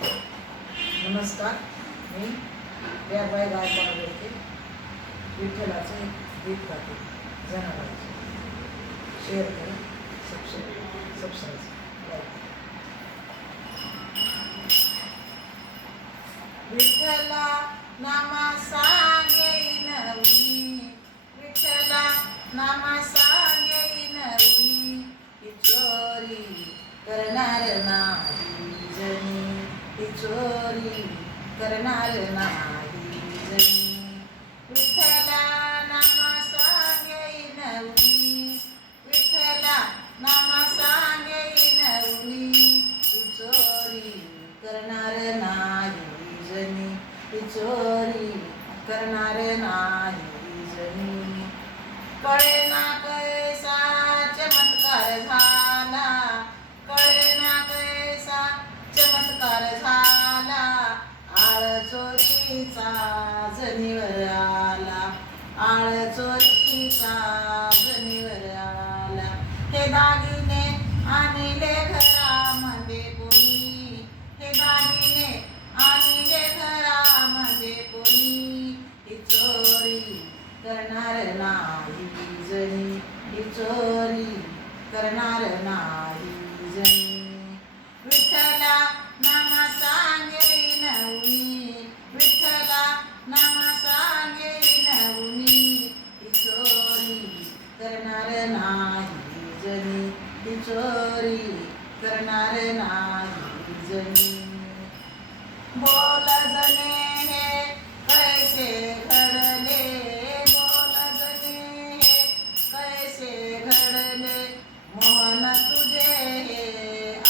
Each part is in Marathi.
नमस्कार, मी प्रियाबाई गायकवाड बोलते. विठ्ठलाचं एक गीत गाते, जनाबाईचे. शेअर करा, सबस्क्राईब लाईक. विठ्ठला नामा सांगे नवी, विठ्ठला नामा सांगे नवी, ही चोरी करणार नाही जनी, ही चोरी करणार नाही जनी. विठ्ठला नामा सांगे नवी, विठ्ठला नामा सांगे नवी, ही चोरी करणार नाही जनी, ही चोरी करणार नाही जनी. कळेना कैसा चमत्कार झाला, कळेना कैसा चमत्कार झाला, आळ चोरीचा जनीवर आला, आळ चोरीचा जनीवर आला. हे दागिने आणले घरामध्ये कोणी, हे दागिने आणले घरामध्ये कोणी, ही चोरी करणार नाही जनी, ही चोरी करणार नाही जनी. विठ्ठला नामा सांगे नवनी, विठ्ठला नामा सांगे नवनी, ही चोरी करणार नाही जनी, ही चोरी करणार नाही जनी. बोल जने हे कैसे घडले, बोल जने हे कैसे घडले, मोहन तुझे हे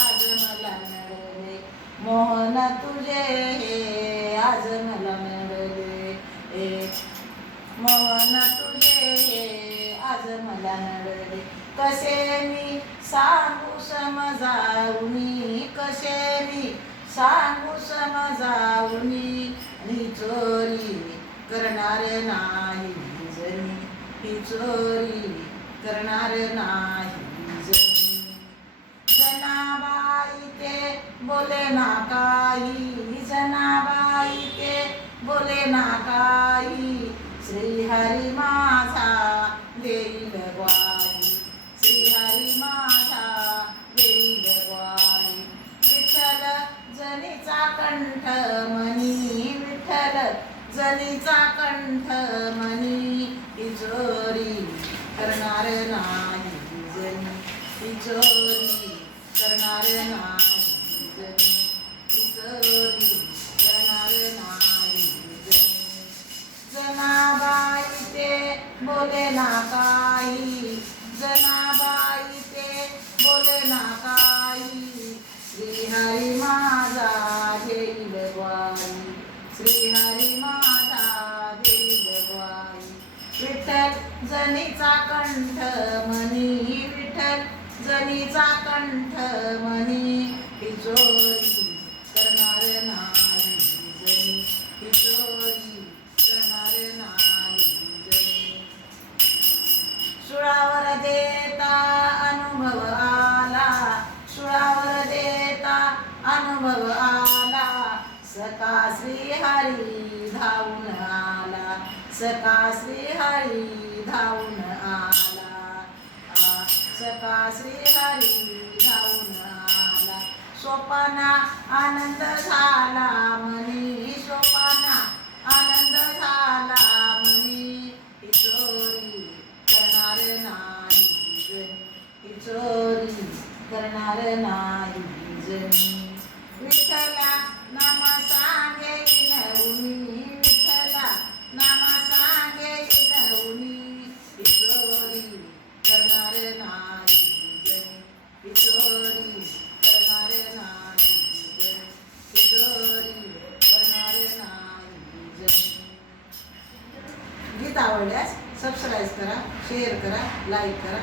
आज मला नडले, मोहन तुझे हे आज मला नडले, मोहन तुझे हे आज मला नडले. कसे मी सांगू समजावूनी, कसे मी सांगू समजावूनी, ही चोरी करणार नाही जनी, ही चोरी करणार नाही जनी. जनाबाई ते बोले ना काही, जनाबाई ते बोले ना काही, श्रीहरी माझा देईल ग्वाही, श्रीहरी माझा देईल ग्वाही. विठ्ठल जनीचा कंठ मनी, विठ्ठल जनीचा कंठ मनी, ही चोरी करणार नाही जनी, ही चोरी करणार नाही जनी, ही चोरी करणार नाही जनी. जनाबाई ते बोले ना काही, जनाबाई ते बोले ना काही, श्रीहरी माझा देईल ग्वाही, श्रीहरी माझा देईल ग्वाही. विठ्ठल जनीचा कंठ मनी, विठ्ठल जनीचा कंठ मनी, ही चोरी करणार नाही जनी, ही चोरी करणार नाही जनी. सुळावर देता अनुभव आला, सुळावर देता अनुभव आला, सका श्रीहरी धावून आला, सका श्रीहरी धावून आला, सका श्रीहरी धावून आला. सोपाना आनंद झाला मनी, सोपाना आनंद झाला मनी, ही चोरी करणार नाही जनी, ही चोरी करणार नाही जनी. विठ्ठला नामा सांगे नवनी, विठ्ठला नामा सांगे नवनी, ही चोरी करणार नाही जनी, ही चोरी करणार नाही जनी, ही चोरी करणार नाही जनी. गीत आवडल्यास सबस्क्राईब करा, शेअर करा, लाईक करा.